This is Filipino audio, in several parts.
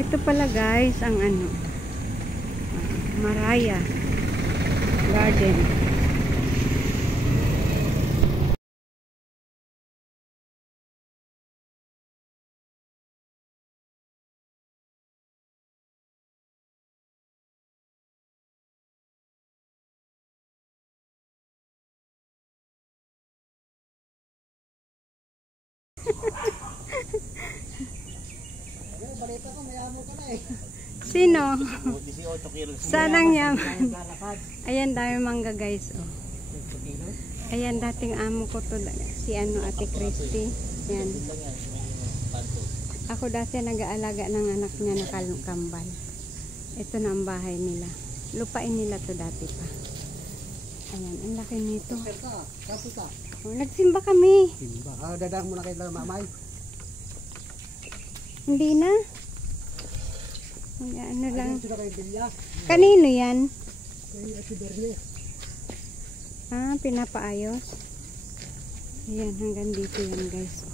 Ito pala guys ang ano, Maraya Garden. Sino? Saan ang yaman? Ayan, dami mangga guys. Oh. Ayan, dating amo ko to. Si ano, Ate Christy. Ayan. Ako dati nag-aalaga ng anak niya na kambal. Ito na ang bahay nila. Lupain nila to dati pa. Ayan, ang laki nito. Oh, nagsimba kami. Dadaan muna kayo lang, mamay. Hindi na. Ano lang. Kanino yan? Ah, pinapaayos. Ayan, hanggang dito yan guys.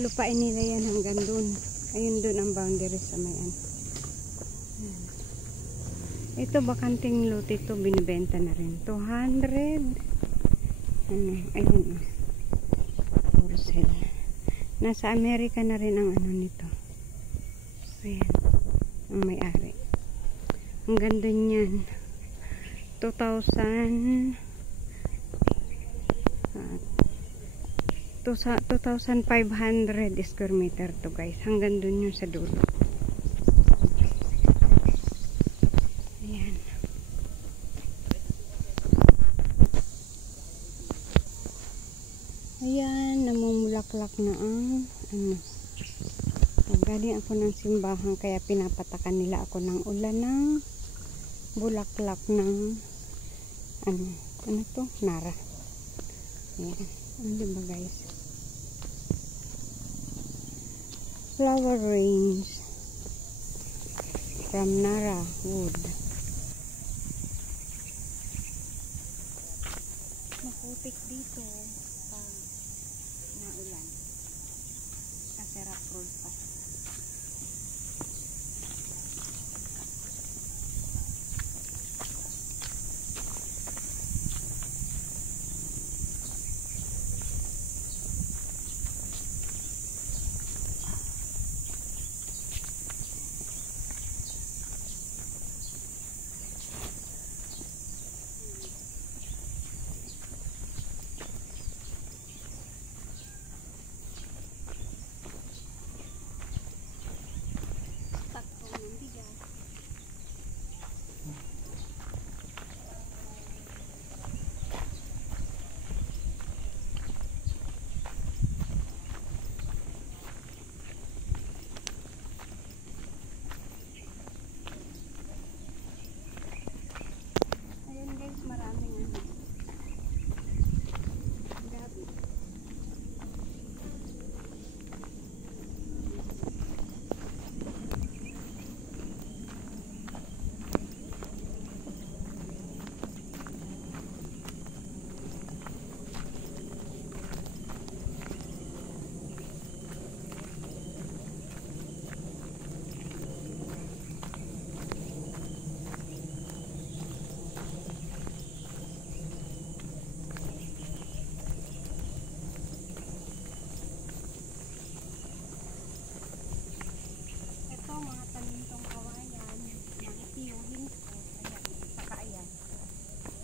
Lupain nila yan hanggang dun. Ayun dun ang boundary sa mayan. Ito bakanting lot ito, binibenta na rin. 200. Ano, ayun. For sale. Nasa Amerika na rin ang ano nito. Ayan. Ang may-ari. Ang ganda niyan. 2,500 square meter to guys. Hanggang dun yun sa dulo. Ayan. Ayan, namumulaklak na ang ano. Galing ako ng simbahan kaya pinapatakan nila ako ng ulan ng bulaklak ng ano to? Nara. Ayan. Ano diba guys? Flower range from Nara wood. Maputik dito pag naulan. Kasi rock road pa.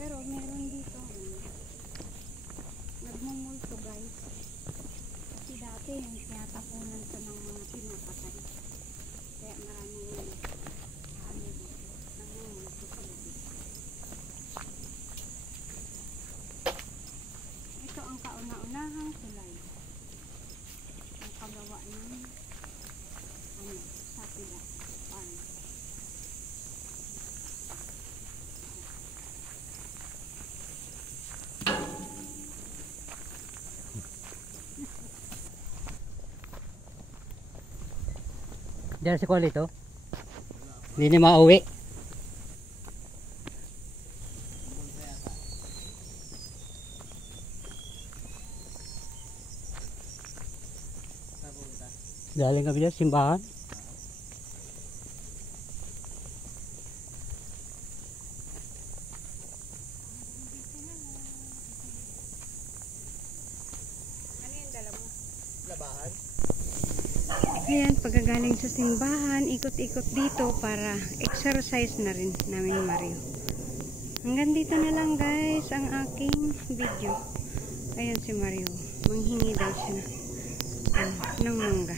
Pero meron dito nagmumulto guys kasi dati yung tinatapunan sa ng mga pinapatay kaya maraming ano dito nagmumulto sa gabi. Ito ang kauna-unahang tulay ang paggawa ng sapila paano. Diyan si Kuya ito. Hindi na mauwi. Galing kami dyan, simbahan. Ayan, pagkagaling sa simbahan, ikot-ikot dito para exercise na rin namin Mario. Hanggang dito na lang guys ang aking video. Ayan si Mario. Manghingi daw siya ng mangga.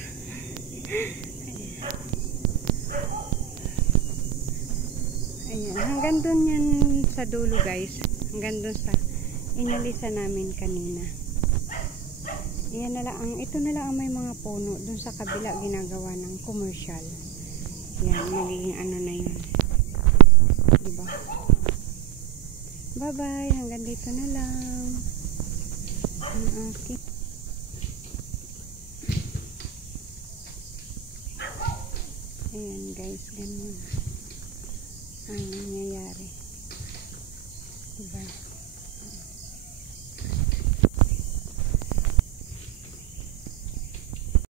Ayan, hanggang dun yan sa dulo guys. Hanggang dun sa inalisa namin kanina. Yan na lang, ito na lang ang may mga puno. Dun sa kabila ginagawa ng commercial. Yan, magiging ano na yun. Diba? Bye bye, hanggang dito na lang ang aking ayan guys, ganun ang nangyayari, diba?